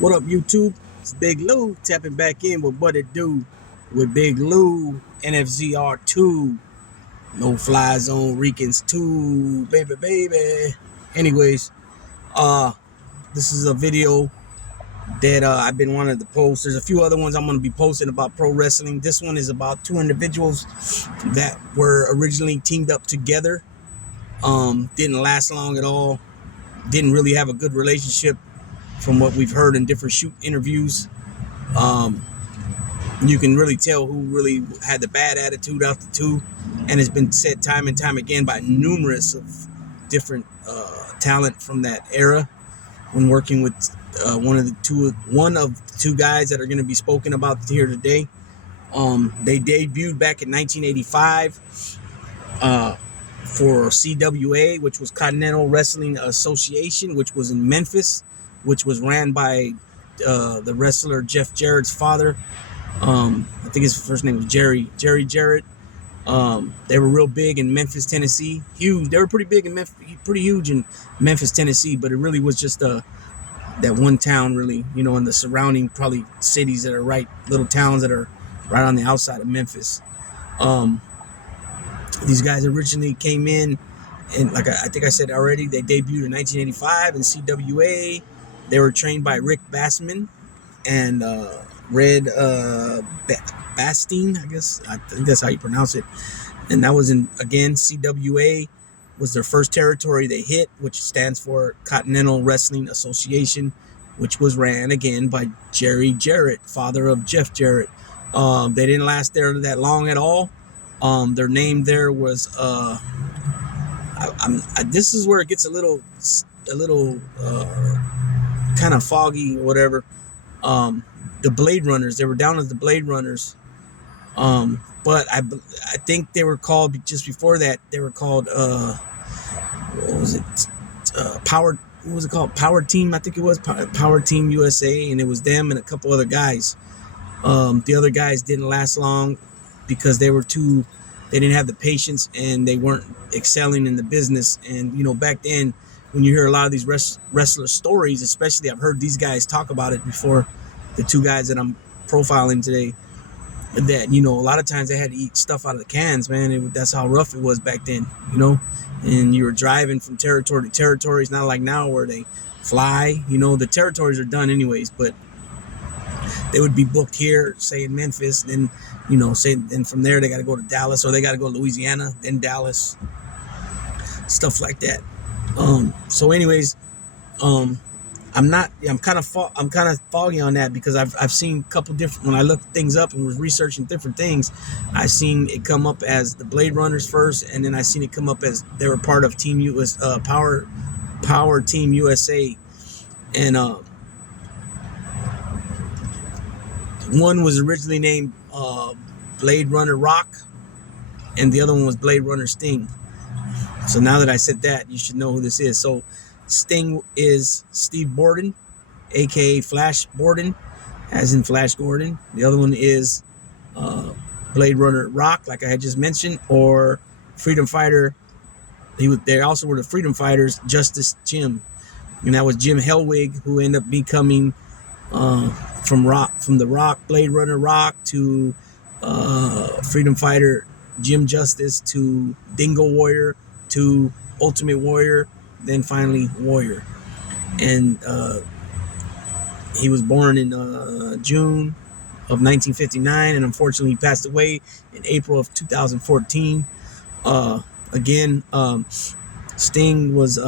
What up, YouTube? It's Big Lou tapping back in with What It Do with Big Lou, NFZR2, No Fly Zone Ricans 2, baby. Anyways, uh, this is a video that I've been wanting to post. There's a few other ones I'm going to be posting about pro wrestling. This one is about two individuals that were originally teamed up together. Didn't last long at all. Didn't really have a good relationship from what we've heard in different shoot interviews. You can really tell who really had the bad attitude out the two, and it's been said time and time again by numerous of different talent from that era when working with one of the two guys that are going to be spoken about here today. They debuted back in 1985 for CWA, which was Continental Wrestling Association, which was in Memphis, which was ran by the wrestler Jeff Jarrett's father. I think his first name was Jerry Jarrett. They were real big in Memphis, Tennessee. Huge. They were pretty big in Memphis, pretty huge in Memphis, Tennessee. But it really was just that one town, really, and the surrounding probably cities that are little towns that are right on the outside of Memphis. These guys originally came in, and like I think I said already, they debuted in 1985 in CWA. They were trained by Rick Bassman and Red Bastine, I guess. I think that's how you pronounce it. And that was again, CWA was their first territory they hit, which stands for Continental Wrestling Association, which was ran again by Jerry Jarrett, father of Jeff Jarrett. They didn't last there that long at all. Their name there was this is where it gets a little kind of foggy or whatever. The BladeRunners, they were down as the BladeRunners. But I think they were called, just before that, they were called what was it? Power. What was it called? Power Team. I think it was Power Team USA, and it was them and a couple other guys. The other guys didn't last long because they didn't have the patience, and they weren't excelling in the business. And back then, when you hear a lot of these wrestler stories, especially, I've heard these guys talk about it before, the two guys that I'm profiling today, that a lot of times they had to eat stuff out of the cans, man. That's how rough it was back then, and you were driving from territory to territory. It's not like now where they fly. The territories are done anyways, but they would be booked here, say in Memphis, then then from there they got to go to Dallas, or they got to go to Louisiana, then Dallas, stuff like that. So anyways, I'm kind of foggy on that, because I've seen a couple different, when I looked things up and was researching different things, I seen it come up as the BladeRunners first, and then I seen it come up as they were part of Team US, Power Team USA, and one was originally named Blade Runner Rock, and the other one was Blade Runner Sting. So now that I said that, you should know who this is. So Sting is Steve Borden, aka Flash Borden, as in Flash Gordon. The other one is Blade Runner Rock, like I had just mentioned, or Freedom Fighter. They also were the Freedom Fighters, Justice Jim, and that was Jim Hellwig, who ended up becoming from the Rock, Blade Runner Rock, to Freedom Fighter Jim Justice, to Dingo Warrior, to Ultimate Warrior, then finally Warrior. And he was born in June of 1959, and unfortunately he passed away in April of 2014. Again, Sting was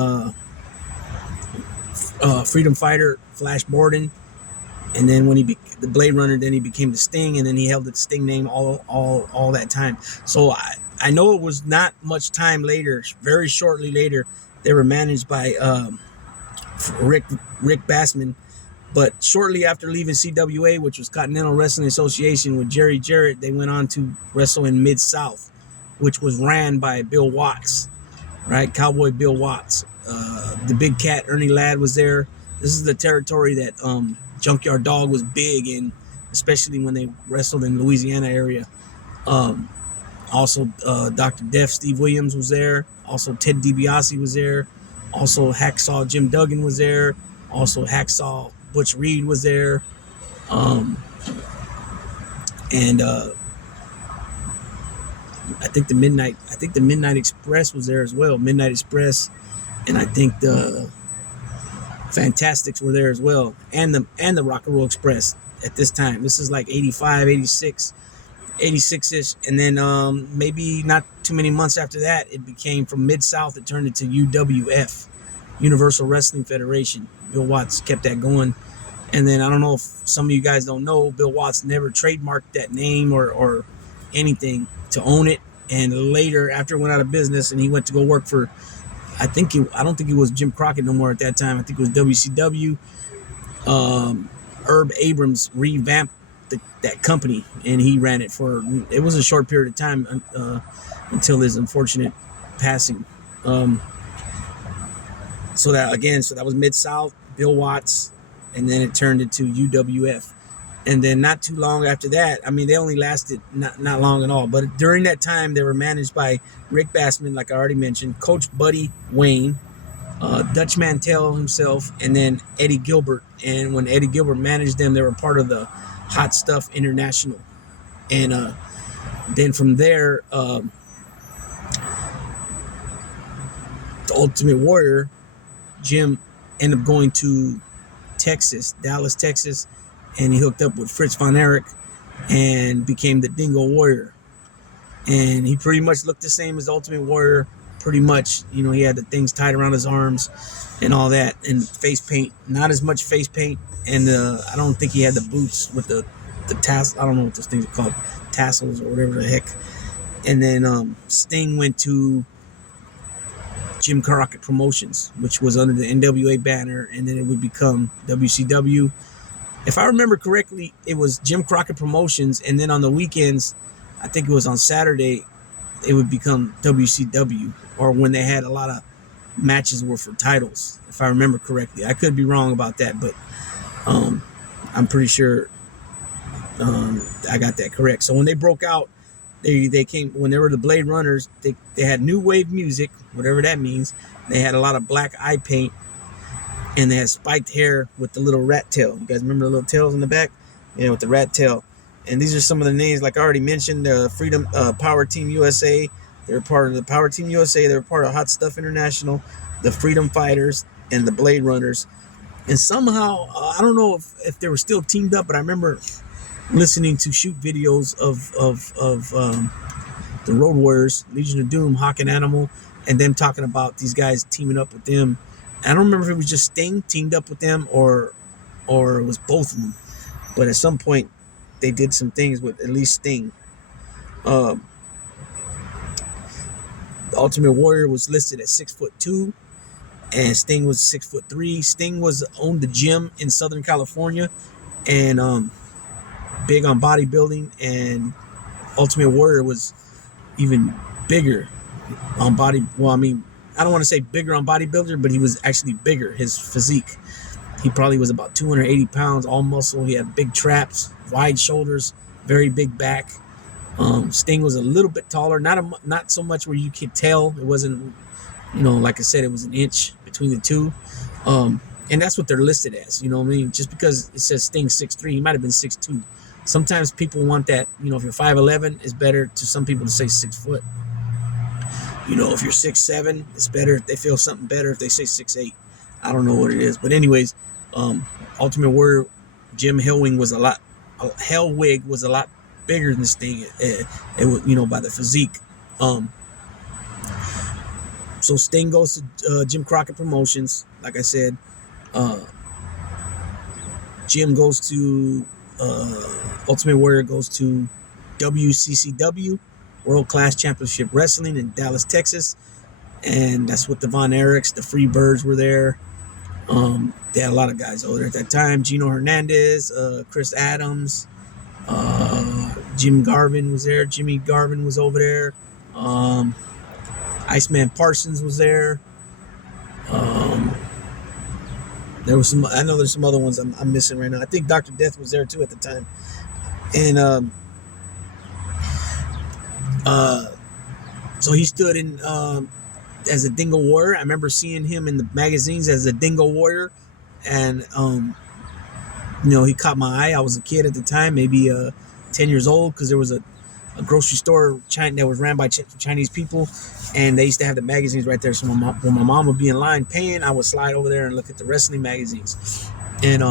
Freedom Fighter Flash Borden, and then when the Blade Runner, then he became the Sting, and then he held the Sting name all that time. So I know it was not much time later, very shortly later, they were managed by Rick Bassman. But shortly after leaving CWA, which was Continental Wrestling Association, with Jerry Jarrett, they went on to wrestle in Mid-South, which was ran by Bill Watts, right? Cowboy Bill Watts. The Big Cat, Ernie Ladd, was there. This is the territory that Junkyard Dog was big in, especially when they wrestled in Louisiana area. Also, Dr. Death, Steve Williams, was there. Also, Ted DiBiase was there. Also, Hacksaw Jim Duggan was there. Also, Hacksaw Butch Reed was there. And I think the Midnight Express was there as well. Midnight Express, and I think the Fantastics were there as well, and the Rock and Roll Express at this time. This is like 85, 86, 86-ish, and then maybe not too many months after that, it became from Mid-South, it turned into UWF, Universal Wrestling Federation. Bill Watts kept that going. And then I don't know if some of you guys don't know, Bill Watts never trademarked that name or anything to own it. And later, after it went out of business and he went to go work for, I don't think it was Jim Crockett no more at that time. I think it was WCW. Herb Abrams revamped that company, and he ran it it was a short period of time until his unfortunate passing. So that was Mid-South, Bill Watts, and then it turned into UWF. And then not too long after that, I mean, they only lasted not long at all. But during that time, they were managed by Rick Bassman, like I already mentioned, Coach Buddy Wayne, Dutch Mantell himself, and then Eddie Gilbert. And when Eddie Gilbert managed them, they were part of the Hot Stuff International. And then from there, the Ultimate Warrior, Jim, ended up going to Dallas, Texas, and he hooked up with Fritz von Erich and became the Dingo Warrior. And he pretty much looked the same as Ultimate Warrior, pretty much. You know, he had the things tied around his arms and all that, and face paint, not as much face paint. And I don't think he had the boots with the tassels. I don't know what those things are called, tassels or whatever the heck. And then Sting went to Jim Crockett Promotions, which was under the NWA banner, and then it would become WCW. If I remember correctly, it was Jim Crockett Promotions, and then on the weekends, I think it was on Saturday, it would become WCW, or when they had a lot of matches were for titles, if I remember correctly. I could be wrong about that, but I'm pretty sure I got that correct. So when they broke out, they came, when they were the BladeRunners, they had new wave music, whatever that means. They had a lot of black eye paint, and they had spiked hair with the little rat tail. You guys remember the little tails in the back? Yeah, with the rat tail. And these are some of the names, like I already mentioned, Freedom Power Team USA. They were part of the Power Team USA. They were part of Hot Stuff International, the Freedom Fighters, and the BladeRunners. And somehow, I don't know if they were still teamed up, but I remember listening to shoot videos of the Road Warriors, Legion of Doom, Hawk and Animal, and them talking about these guys teaming up with them. I don't remember if it was just Sting teamed up with them or it was both of them. But at some point, they did some things with at least Sting. The Ultimate Warrior was listed at 6'2", and Sting was 6'3". Sting owned the gym in Southern California, and big on bodybuilding. And Ultimate Warrior was even bigger on body. Well, I mean, I don't want to say bigger on bodybuilder, but he was actually bigger. His physique, he probably was about 280 pounds, all muscle. He had big traps, wide shoulders, very big back. Sting was a little bit taller, not so much where you could tell. It wasn't, like I said, it was an inch between the two. And that's what they're listed as, you know what I mean? Just because it says Sting 6'3", he might have been 6'2". Sometimes people want that, if you're 5'11", it's better to some people to say 6 foot. If you're 6'7", it's better. They feel something better if they say 6'8". I don't know what it is. But anyways, Ultimate Warrior, Jim Hellwig was a lot bigger than Sting. It was, by the physique. So Sting goes to Jim Crockett Promotions, like I said. Jim goes to Ultimate Warrior goes to WCCW, World Class Championship Wrestling in Dallas, Texas, and that's with the Von Erichs. The Freebirds were there. They had a lot of guys over there at that time. Gino Hernandez, Chris Adams, Jim Garvin was there. Jimmy Garvin was over there. Iceman Parsons was there. There was some. I know there's some other ones I'm missing right now. I think Dr. Death was there too at the time. And so he stood in as a Dingo Warrior. I remember seeing him in the magazines as a Dingo Warrior, and he caught my eye. I was a kid at the time, maybe 10 years old, because there was a grocery store that was ran by Chinese people, and they used to have the magazines right there. So when my mom would be in line paying, I would slide over there and look at the wrestling magazines. And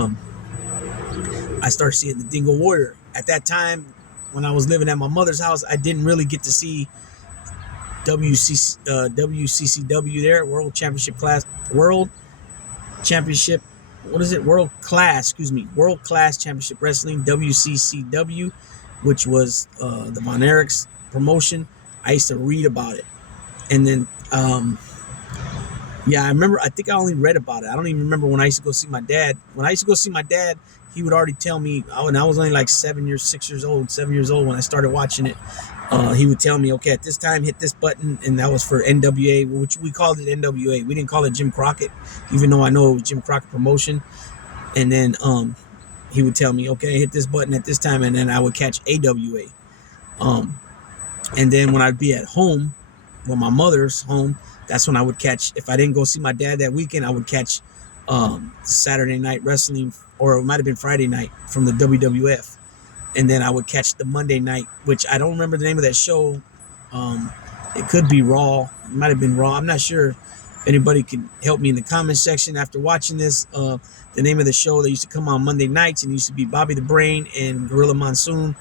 I started seeing the Dingo Warrior. At that time, when I was living at my mother's house, I didn't really get to see WCCW there, World Class Championship Wrestling, WCCW, which was the Von Erich's promotion. I used to read about it. And then, I think I only read about it. I don't even remember when I used to go see my dad. When I used to go see my dad, he would already tell me, and I was only like 7 years old when I started watching it. He would tell me, okay, at this time, hit this button, and that was for NWA, which we called it NWA. We didn't call it Jim Crockett, even though I know it was Jim Crockett promotion. And then he would tell me, okay, hit this button at this time, and then I would catch AWA. And then when I'd be at home, well, my mother's home, that's when I would catch, if I didn't go see my dad that weekend, I would catch Saturday night wrestling, or it might have been Friday night from the WWF. And then I would catch the Monday night, which I don't remember the name of that show. It could be Raw. It might have been Raw. I'm not sure. If anybody can help me in the comment section after watching this. The name of the show, they used to come on Monday nights, and it used to be Bobby the Brain and Gorilla Monsoon.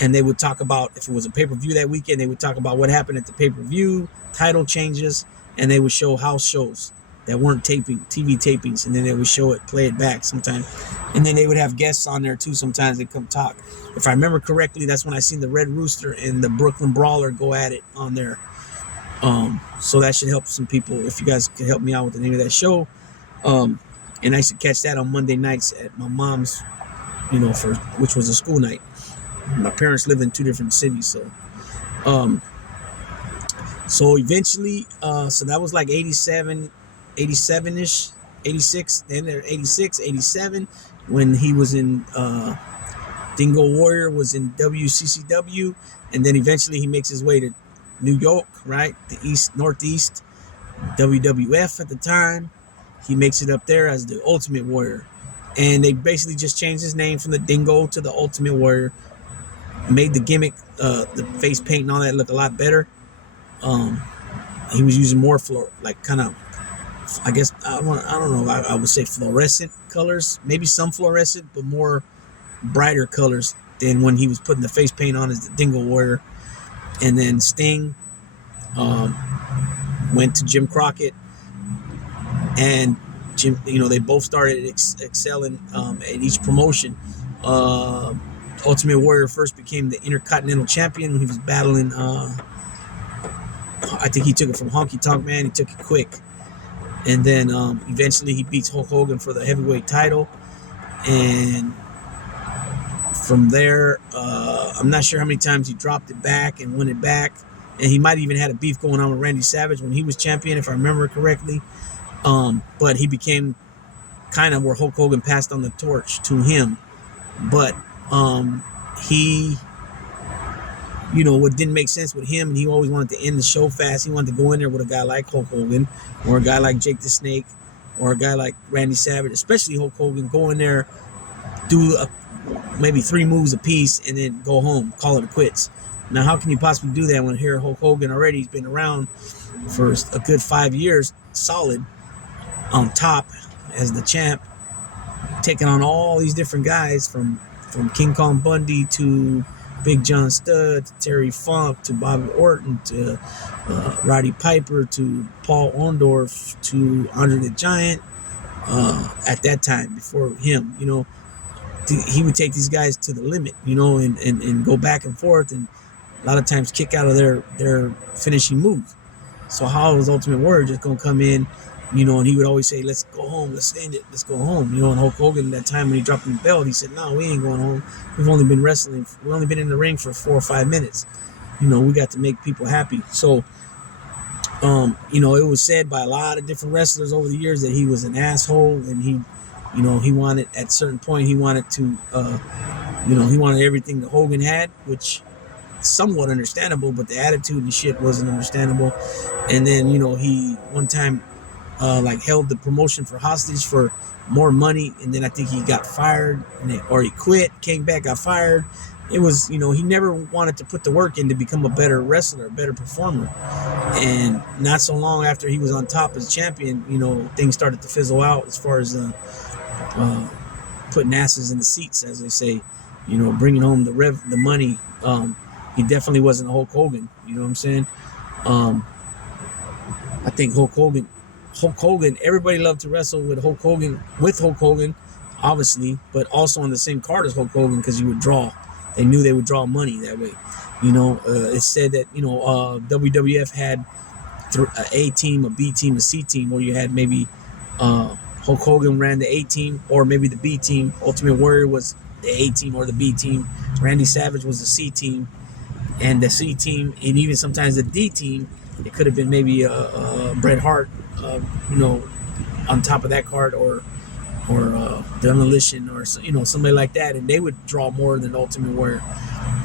And they would talk about, if it was a pay-per-view that weekend, they would talk about what happened at the pay-per-view, title changes, and they would show house shows that weren't TV tapings, and then they would show it, play it back sometimes. And then they would have guests on there too sometimes. They'd come talk. If I remember correctly, that's when I seen the Red Rooster and the Brooklyn Brawler go at it on there. So that should help some people if you guys could help me out with the name of that show. And I used to catch that on Monday nights at my mom's, which was a school night. My parents lived in two different cities, so eventually, so that was like 87-ish, 86, then 86, 87, when he was in, Dingo Warrior was in WCCW, and then eventually he makes his way to New York, right, the Northeast, WWF at the time. He makes it up there as the Ultimate Warrior, and they basically just changed his name from the Dingo to the Ultimate Warrior, made the gimmick, the face paint and all that look a lot better. He was using more I would say fluorescent colors, maybe some fluorescent, but more brighter colors than when he was putting the face paint on as the Dingo Warrior. And then Sting went to Jim Crockett, and Jim, they both started excelling at each promotion. Ultimate Warrior first became the Intercontinental Champion when he was battling, I think he took it from Honky Tonk Man. He took it quick. And then eventually he beats Hulk Hogan for the heavyweight title. And from there, I'm not sure how many times he dropped it back and won it back. And he might even had a beef going on with Randy Savage when he was champion, if I remember correctly. But he became kind of where Hulk Hogan passed on the torch to him. But he, what didn't make sense with him, and he always wanted to end the show fast. He wanted to go in there with a guy like Hulk Hogan, or a guy like Jake the Snake, or a guy like Randy Savage, especially Hulk Hogan, go in there, do maybe 3 moves a piece, and then go home, call it quits. Now, how can you possibly do that when here Hulk Hogan already has been around for a good 5 years, solid, on top as the champ, taking on all these different guys from King Kong Bundy to Big John Studd to Terry Funk to Bobby Orton to Roddy Piper to Paul Orndorff to Andre the Giant. At that time, before him, he would take these guys to the limit, and go back and forth, and a lot of times kick out of their finishing move. So how was Ultimate Warrior just gonna come in? And he would always say, let's go home, let's end it, let's go home. And Hulk Hogan, at that time when he dropped him the belt, he said, no, we ain't going home. We've only been in the ring for 4 or 5 minutes. We got to make people happy. So, it was said by a lot of different wrestlers over the years that he was an asshole, and he wanted, at a certain point, he wanted to, he wanted everything that Hogan had, which somewhat understandable, but the attitude and shit wasn't understandable. And then, one time, like held the promotion for hostage for more money, and then I think he got fired, or he quit, came back, got fired. It was, he never wanted to put the work in to become a better wrestler, a better performer. And not so long after he was on top as champion, things started to fizzle out as far as putting asses in the seats, as they say, bringing home the money. He definitely wasn't a Hulk Hogan. You know what I'm saying? I think Hulk Hogan, everybody loved to wrestle with Hulk Hogan, obviously, but also on the same card as Hulk Hogan because he would draw. They knew they would draw money that way. It's said that, WWF had an A team, a B team, a C team, where you had maybe Hulk Hogan ran the A team or maybe the B team. Ultimate Warrior was the A team or the B team. Randy Savage was the C team. And the C team, and even sometimes the D team, it could have been maybe Bret Hart, on top of that card, or Demolition, or somebody like that, and they would draw more than Ultimate Warrior,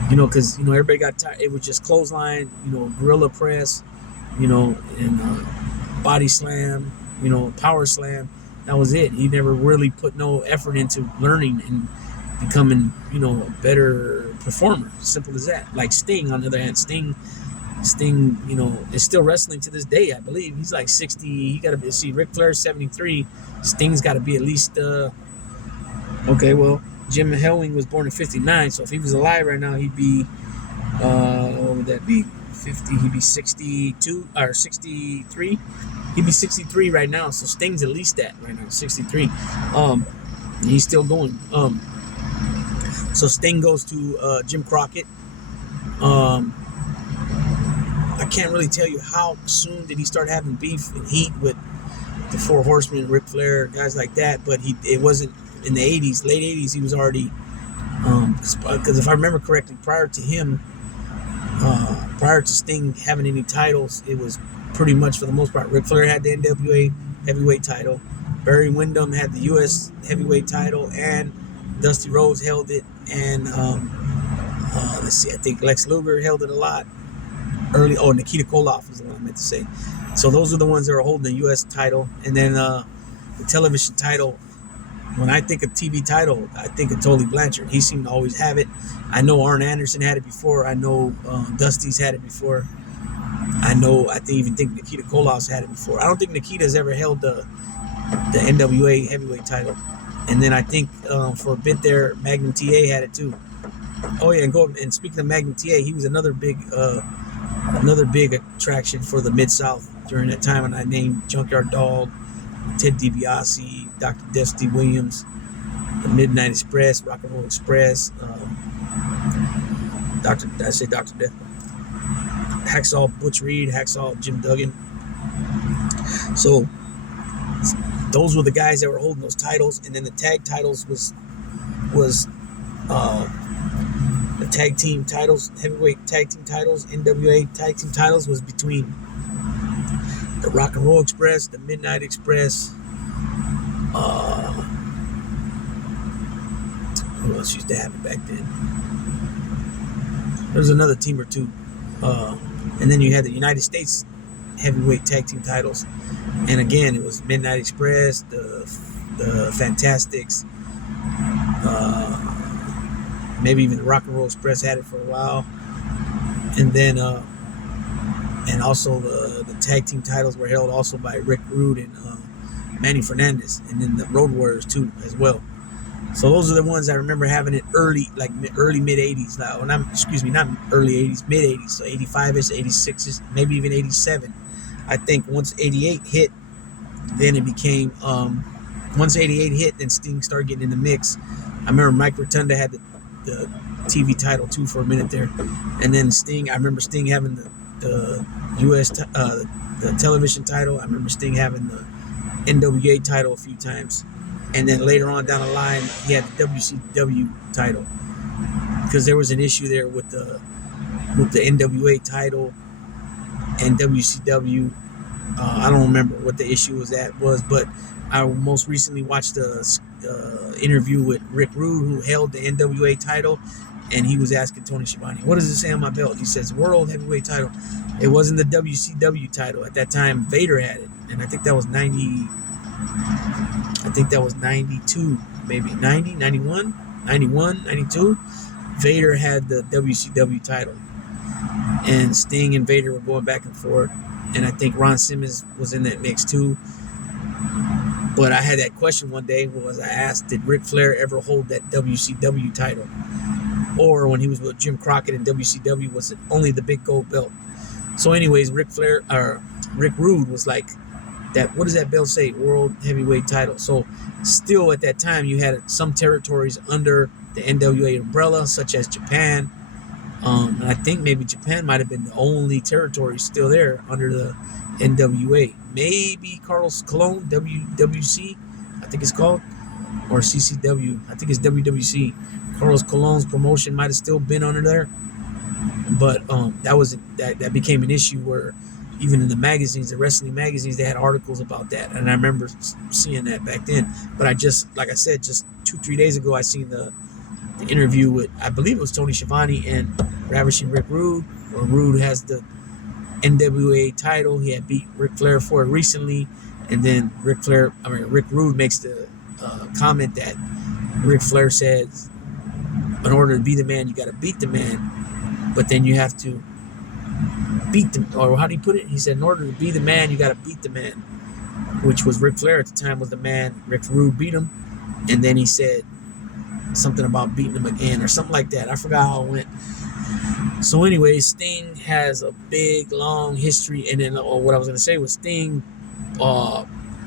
because everybody got tired. It was just clothesline, gorilla press, and body slam, power slam. That was it. He never really put no effort into learning and becoming, a better performer. Simple as that. Like Sting, on the other hand, Sting, is still wrestling to this day, I believe. He's like 60. He got to be, Ric Flair's 73. Sting's got to be at least, okay, well, Jim Hellwing was born in 59, so if he was alive right now, he'd be, what would that be, 50, he'd be 62, or 63. He'd be 63 right now, so Sting's at least that right now, 63. He's still going. So Sting goes to Jim Crockett. I can't really tell you how soon did he start having beef and heat with the Four Horsemen, Ric Flair, guys like that, but it wasn't in the 80s, late 80s, he was already, because if I remember correctly, prior to Sting having any titles, it was pretty much, for the most part, Ric Flair had the NWA heavyweight title, Barry Windham had the U.S. heavyweight title, and Dusty Rhodes held it, and let's see, I think Lex Luger held it a lot. Nikita Koloff is the one I meant to say. So those are the ones that are holding the U.S. title. And then the television title, when I think of TV title, I think of Tully Blanchard. He seemed to always have it. I know Arn Anderson had it before. I know Dusty's had it before. I even think Nikita Koloff's had it before. I don't think Nikita's ever held the NWA heavyweight title. And then I think for a bit there, Magnum TA had it too. Oh yeah, and speaking of Magnum TA, he was another big attraction for the Mid-South during that time, and I named Junkyard Dog, Ted DiBiase, Dr. Dusty Williams, the Midnight Express, Rock and Roll Express, Dr. Death, Hacksaw Butch Reed, Hacksaw Jim Duggan. So those were the guys that were holding those titles, and then the tag titles was the tag team titles, heavyweight tag team titles, NWA tag team titles was between the Rock and Roll Express, the Midnight Express, who else used to have it back then? There was another team or two. And then you had the United States heavyweight tag team titles. And again, it was Midnight Express, the Fantastics, maybe even the Rock and Roll Express had it for a while. And then, and also the tag team titles were held also by Rick Rude and Manny Fernandez, and then the Road Warriors too as well. So those are the ones I remember having it early mid 80s. Now, not early 80s, mid 80s, so 85ish, 86ish, maybe even 87. I think once 88 hit, then it became once 88 hit, then Sting started getting in the mix. I remember Mike Rotunda had the TV title too for a minute there, and then Sting. I remember Sting having the U.S. The television title. I remember Sting having the NWA title a few times, and then later on down the line, he had the WCW title because there was an issue there with the NWA title and WCW. I don't remember what the issue was, but I most recently watched the interview with Rick Rude, who held the NWA title, and he was asking Tony Schiavone, "What does it say on my belt?" He says, "World Heavyweight Title." It wasn't the WCW title at that time. Vader had it, and I think that was 90. I think that was 92, maybe 90, 91, 91, 92. Vader had the WCW title, and Sting and Vader were going back and forth, and I think Ron Simmons was in that mix too. But I had that question one day, was I asked, did Ric Flair ever hold that WCW title? Or when he was with Jim Crockett in WCW, was it only the big gold belt? So anyways, Ric Rude was like, that. What does that belt say? World Heavyweight Title. So still at that time, you had some territories under the NWA umbrella, such as Japan. And I think maybe Japan might have been the only territory still there under the NWA. Maybe Carlos Colon, WWC, I think it's called, or CCW. I think it's WWC. Carlos Colon's promotion might have still been under there, but that became an issue where even in the magazines, the wrestling magazines, they had articles about that, and I remember seeing that back then. But like I said, just 2-3 days ago, I seen the interview with, I believe it was Tony Schiavone and Ravishing Rick Rude, where Rude has the NWA title. He had beat Ric Flair for it recently, and then Rick Rude makes the comment that Ric Flair says, in order to be the man, you got to beat the man, but then you have to beat them, or how do you put it? He said, in order to be the man, you got to beat the man, which was Ric Flair at the time was the man. Rick Rude beat him, and then he said something about beating him again or something like that. I forgot how it went. So anyway, Sting has a big, long history, and then what I was going to say was Sting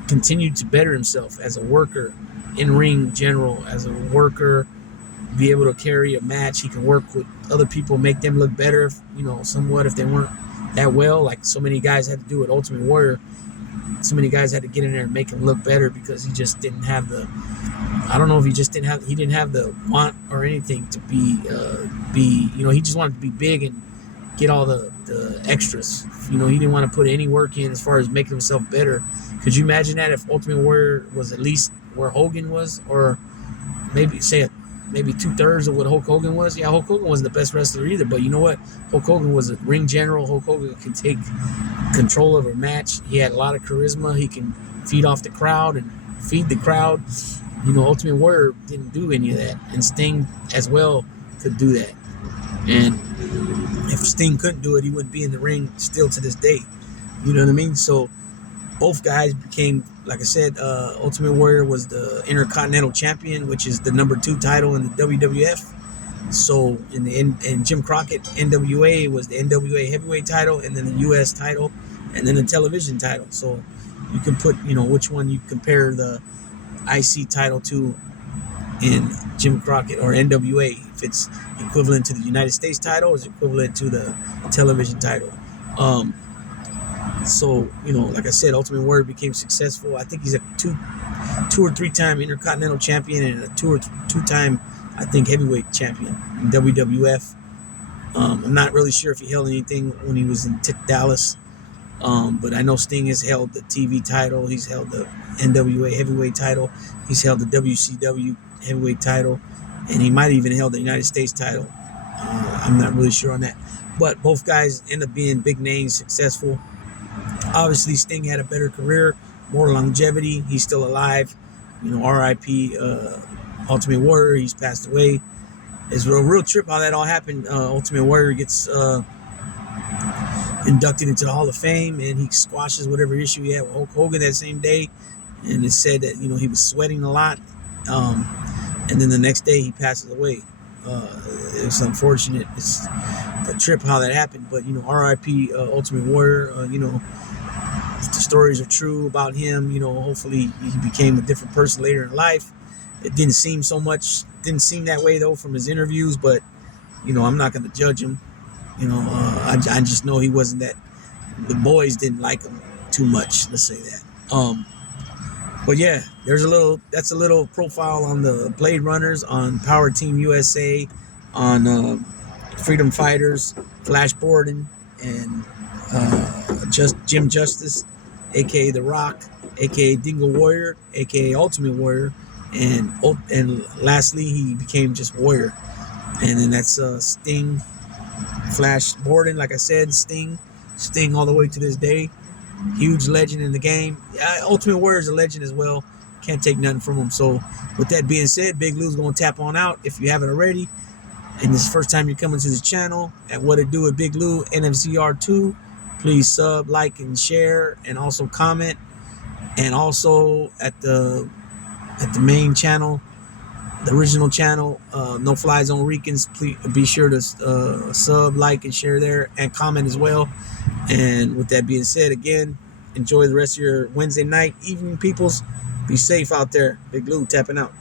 continued to better himself as a worker, in-ring general, as a worker, be able to carry a match. He can work with other people, make them look better, somewhat if they weren't that well. Like so many guys had to do with Ultimate Warrior. So many guys had to get in there and make him look better because he just didn't have the, I don't know if he didn't have the want or anything to be, he just wanted to be big and get all the extras. He didn't want to put any work in as far as making himself better. Could you imagine that if Ultimate Warrior was at least where Hogan was, or maybe 2/3 of what Hulk Hogan was? Yeah, Hulk Hogan wasn't the best wrestler either, but you know what? Hulk Hogan was a ring general. Hulk Hogan could take control of a match. He had a lot of charisma. He can feed off the crowd and feed the crowd. Ultimate Warrior didn't do any of that, and Sting as well could do that. And if Sting couldn't do it, he wouldn't be in the ring still to this day. You know what I mean? So both guys became, like I said, Ultimate Warrior was the Intercontinental Champion, which is the number 2 title in the WWF. So in Jim Crockett, NWA was the NWA Heavyweight title, and then the US title, and then the television title. So you can put, which one you compare the IC title to in Jim Crockett or NWA. If it's equivalent to the United States title, it's equivalent to the television title. So, like I said, Ultimate Warrior became successful. I think he's a two or three-time Intercontinental Champion and a two-time, I think, heavyweight champion in WWF. I'm not really sure if he held anything when he was in Dallas, but I know Sting has held the TV title. He's held the NWA heavyweight title. He's held the WCW heavyweight title, and he might even held the United States title. I'm not really sure on that. But both guys end up being big names, successful. Obviously, Sting had a better career, more longevity. He's still alive. R.I.P. Ultimate Warrior. He's passed away. It's a real trip how that all happened. Ultimate Warrior gets inducted into the Hall of Fame, and he squashes whatever issue he had with Hulk Hogan that same day. And it said that, he was sweating a lot. And then the next day he passes away. It's unfortunate. It's a trip how that happened. But, R.I.P. Ultimate Warrior. If the stories are true about him, hopefully he became a different person later in life. It didn't seem that way, though, from his interviews. But, I'm not going to judge him. I just know he wasn't that. The boys didn't like him too much. Let's say that. But yeah, that's a little profile on the BladeRunners, on Power Team USA, on Freedom Fighters, Flash Borden, and just Jim Justice, aka The Rock, aka Dingo Warrior, aka Ultimate Warrior, and lastly he became just Warrior. And then that's Sting, Flash Gordon, like I said, Sting all the way to this day. Huge legend in the game. Ultimate Warrior is a legend as well. Can't take nothing from him. So with that being said, Big Lou's going to tap on out. If you haven't already, and this is the first time you're coming to this channel, at What It Do with Big Lou, NFCR2, please sub, like, and share, and also comment. And also at the main channel, the original channel, No Fly Zone Ricans, please be sure to sub, like, and share there, and comment as well. And with that being said, again, enjoy the rest of your Wednesday night, evening, peoples. Be safe out there. Big Lou tapping out.